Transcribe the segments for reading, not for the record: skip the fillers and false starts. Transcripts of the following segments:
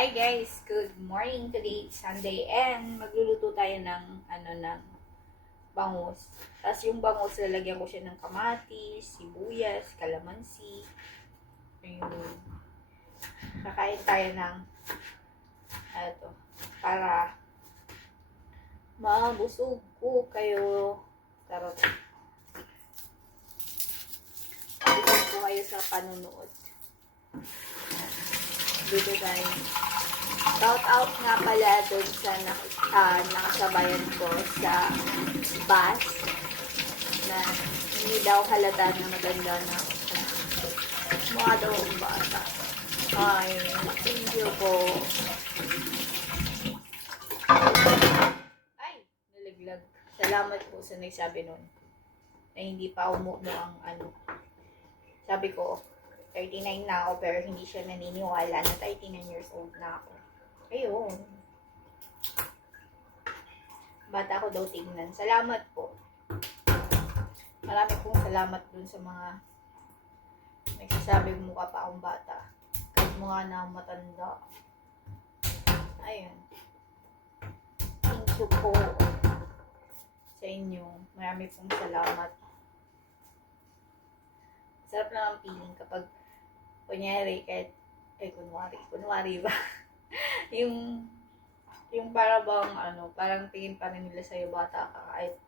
Hi guys, good morning. Today it's Sunday and magluluto tayo ng ng bangus. Tapos yung bangus lalagyan ko siya ng kamatis, sibuyas, kalamansi. Ayun. Kakain tayo ng para mabusog ko kayo. Tarot. Pagod ko kayo sa panunood. Dito tayo. Shout out nga pala doon sa nakasabayan ko sa bus na hindi daw halata na maganda na mukha daw ang bata. Ay, thank you po. Ay, nalaglag. Salamat po sa nagsabi nun na hindi pa umuno ang sabi ko 39 na ako pero hindi siya naniniwala na 39 years old na ako. Ayun. Bata ko daw tingnan. Salamat po. Marami pong salamat dun sa mga nagsasabi mukha pa akong bata. Kahit mukha na matanda. Ayun. Thank you po sa inyo. Marami pong salamat. Sarap lang ang feeling kapag kunyari, kahit, kunwari ba? yung para bang, parang tingin pa rin nila sa'yo bata ka kahit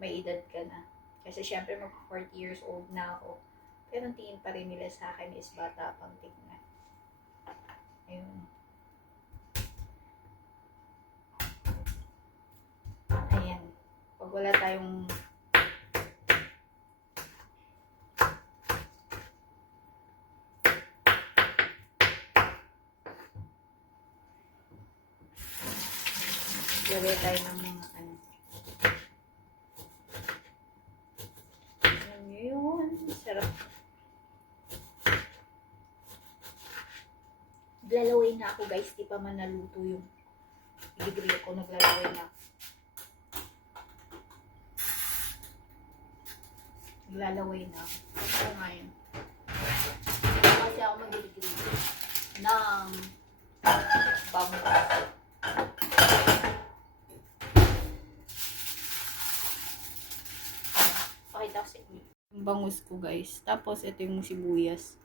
may edad ka na. Kasi syempre mag 40 years old na ako. Pero ang tingin pa rin nila sa akin is bata pang tingnan. Ayun. Ayan. Pag wala tayong lagay tayo ng mga alam nyo yun, sarap. Naglalaway na ako guys, di pa man naluto yung degree ko, naglalaway na ako. Naglalaway na ako. Ano ngayon? Kasi ako mag-degree ng bangus. Pakita ko sa inyo. Yung bangus ko guys. Tapos ito yung sibuyas.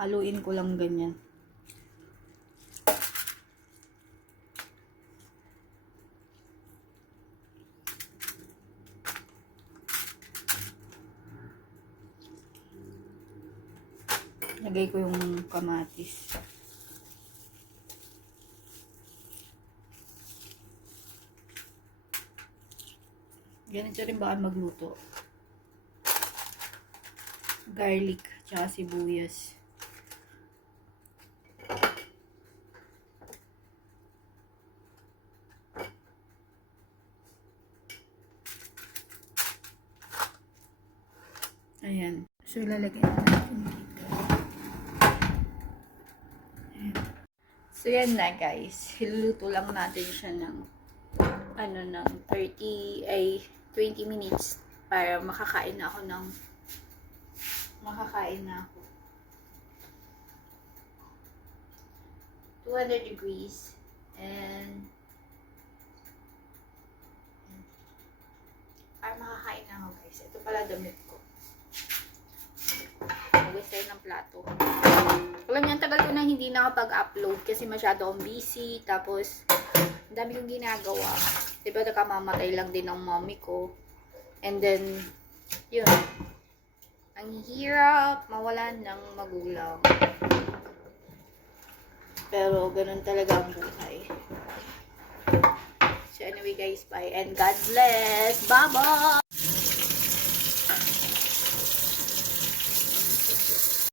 Haluin ko lang ganyan. Lagay ko yung kamatis. Ganito rin baka magluto. Garlic, tsaka sibuyas. Ayan. So, ilalagay natin dito. Ayan. So, yan na guys. Hiluluto lang natin siya ng ng 20 minutes para makakain na ako. 200 degrees and para makakain na ako guys. Ito pala damit ko. Huwag tayo ng plato. Alam niyo, ang tagal ko na hindi nakapag-upload kasi masyado akong busy. Tapos, ang dami kong ginagawa. Diba nakamamatay lang din ng mommy ko. And then, yun. Ang hirap mawalan ng magulang. Pero, ganun talaga ang buhay. So, anyway guys, bye. And God bless. Bye-bye!